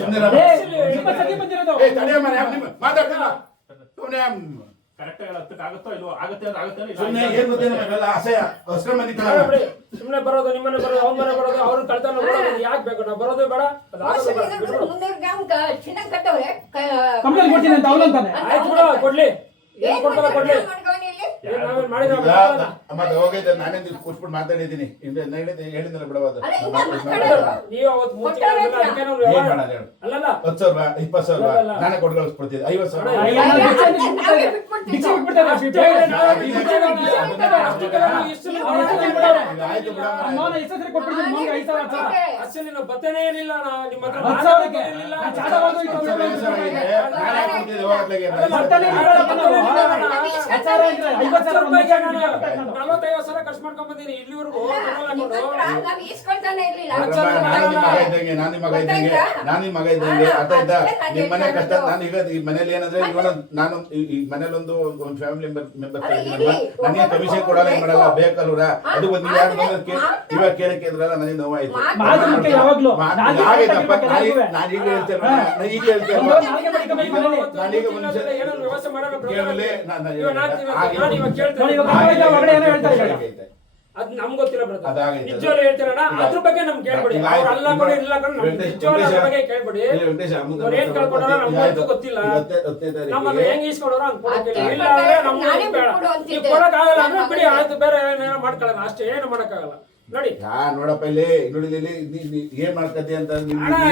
ಸುಮ್ಮನೆ ನಿಮ್ಮ ಸತಿ ಬಂದಿರೋದು ಮಾತಾಡ್ತಿಲ್ಲ ಸುಮ್ಮನೆ ಕರೆಕ್ಟ್ ಆಗಿ ಹತ್ತಕ್ಕಾಗುತ್ತೋ ಇಲ್ವೋ? ಆಗುತ್ತೆ ಅಂದ್ರೆ ಆಗುತ್ತೆ ಅಂದ್ರೆ ಸುಮ್ಮನೆ ಇಲ್ಲ. ಏನ್ ಗೊತ್ತೇನೋ ಇವೆಲ್ಲ ಅಸಹ್ಯ ಹಸ್ರ ಮಂದಿ ಸುಮ್ಮನೆ ಬರೋದು ನಿಮ್ಮನೆ ಬರೋದು ಅವ್ರ ಮನೆ ಬರೋದು ಅವ್ರ ಕಳ್ತನ ಮಾಡೋದು ಯಾಕೆ ಬೇಕು? ನಾವು ಬರೋದು ಬೇಡ, ಅದು ಆಗೋದು ಬೇಡ, ಬಿಟ್ಬಿಡು. 300 ಗ್ರಾಮ್ ಚಿನ್ನ ಕಟ್ಟವ್ರೆ. ಕಂಪ್ಲೇಂಟ್ ಕೊಡ್ತೀನಿ ಅಂತ ಅವನಂತಾನೆ. ಆಯ್ತು ಬಿಡು, ಕೊಡ್ಲಿ, ಏನ್ ಏನ್ ಕೊಡ್ತಾರ ಕೊಡ್ಲಿ. ಮಾಡ್ಕೊಂಡಿಲ್ಲಿ? ಏನ್ ನಾವೇನ್ ಮಾಡಿದ್ರೆ ಮತ್ತೆ ಹೋಗಿದ್ದೆ ನಾನೇ ಕೂತ್ಬಿಟ್ಟು ಮಾತಾಡಿದ್ದೀನಿ. ಹೇಳಿದ್ನಲ್ಲ ಬಿಡವಾದ ಅಲ್ಲ, ಇನ್ನ ಮಾತಾಡೋದು. ನೀವು ಅವತ್ತು ಮೂರ್ತಿ ಅದಕ್ಕೆ ನಾವು ಏನ್ ವ್ಯವಹಾರ ಮಾಡೋದು ಹೇಳು? ಅಲ್ಲಲ್ಲ 10,000 20,000 ನಾನೇ ಕೊಟ್ಟು ಕಳಿಸ್ಬಿಡ್ತಿದ್ದೆ. 50,000 ನಾವೇ ಬಿಟ್ಬಿಡ್ತೀವಿ. ಭಿಕ್ಷೆ ಬಿಟ್ಬಿಡ್ತಾರೆ. ಆಯ್ತು ಬಿಡಮ್ಮ. ಮೌನ ಎಷ್ಟು ಸರಿ ಕೊಟ್ಬಿಡ್ತೀನಿ ಮೌನಿಗೆ 5,000 ಅಷ್ಟೇ. ನೀನು ಬತ್ತನೇ ಏನಿಲ್ಲ ನಿಮ್ಮ ಹತ್ರ 10,000ಕ್ಕೆ. ಏನಿಲ್ಲ. ನಾನೇ ಕೊಡ್ತಿದ್ದೆ ಹೋಗತ್ಲಾಗೆ. ಬತ್ತನೇ ಇಲ್ಲ, ನಾವು. 10,000 ಅಂದ್ರೆ 50,000 ರೂಪಾಯಿಗೆ ನಾನು ನಾನು 40-50 ಸಾವಿರ ಖರ್ಚು ಮಾಡ್ಕೊಂಡ್ ಬಂದೀನಿ ಇಲ್ಲಿವರೆಗೂ. ನಿಮ್ಮ ಹತ್ರ ನಾವ್ ಈಸ್ಕೊಳ್ತಾನೆ ಇರ್ಲಿಲ್ಲ. ನಾನು ನಿಮ್ಮ ಮಗ ಇದ್ದಂಗೆ ನಾನು ನಿಮ್ಮ ಮಗ ಇದ್ದಂಗೆ ಅರ್ಥ ಆಯ್ತಾ? ನಿಮ್ಮ ಮನೆ ಕಷ್ಟ ನಾನು ಈಗ ಈ ಮನೇಲಿ ಏನಂದ್ರೆ ಇವಾಗ ನಾನು ಈ ಮನೇಲಿ ಒಂದು ಫ್ಯಾಮಿಲಿ ಮೆಂಬರ್ ನನಗೆ ಕಮಿಷನ್ ಕೊಡಲ್ಲ ಏನ್ ಮಾಡಲ್ಲ ಬೇಕಲ್ವರ ಅದು ಒಂದು ಯಾರು ಬಂದ್ರೆ ಇವಾಗ ಕೇಳಕ್ಕೆ ಇದ್ರಲ್ಲ ನನಗೆ ನೋವಾಯ್ತು. ಮಾತಿಗೆ ಯಾವಾಗ್ಲೂ ಆಗೈತಪ್ಪ. ನಾನು ಈಗ ಹೇಳ್ತೇನೆ ಈಗ ಹೇಳ್ತೇನೆ ನಾನೀಗ ಮನುಷ್ಯ ಏನೋ ವ್ಯವಸ್ಥೆ ಮಾಡೋಣ ಕೇಳಲಿ ಅದ್ ನಮ್ಗೆ ಗೊತ್ತಿಲ್ಲ ಬ್ರದರ್. ಅದಾಗೈತೆ. ನಿಜವಾಗ್ಲೂ ಹೇಳ್ತೀರಣ್ಣ, ಅದ್ರ ಬಗ್ಗೆ ನಮ್ಗೆ ಕೇಳ್ಬೇಡಿ. ಅವ್ರು ಅಲ್ಲ ಕೊಡಿ ಇಲ್ಲ ಕೊಡಿ, ನಮ್ಗೆ ನಿಜವಾಗ್ಲೂ ಅದ್ರ ಬಗ್ಗೆ ಕೇಳ್ಬೇಡಿ. ಅವ್ರು ಏನ್ ಕಳ್ಕೊಂಡಾರ ನಮ್ಗಂತೂ ಗೊತ್ತಿಲ್ಲ. ನಮ್ಮ ಹತ್ರ ಹೆಂಗ್ ಈಸ್ಕೊಂಡಾರ ಹಂಗ್ ಕೊಡಕ್ಕೆ ಇಲ್ಲ ಅಂದ್ರೆ ನಮ್ಗೆ ಬೇಡ. ನೀವು ಕೊಡಕ್ಕಾಗಲ್ಲ ಅಂದ್ರೆ ಬಿಡಿ, ಆಯ್ತು ಬೇರೆ ಏನೇನೋ ಮಾಡ್ಕೊಳ್ಳೋಣ ಅಷ್ಟೇ, ಏನು ಮಾಡಕ್ಕಾಗಲ್ಲ ನೋಡಿ. ನೋಡಪ್ಪ ಇಲ್ಲಿ ನೋಡಿ ಏನ್ ಮಾಡ್ಕತಿ ಅಂತ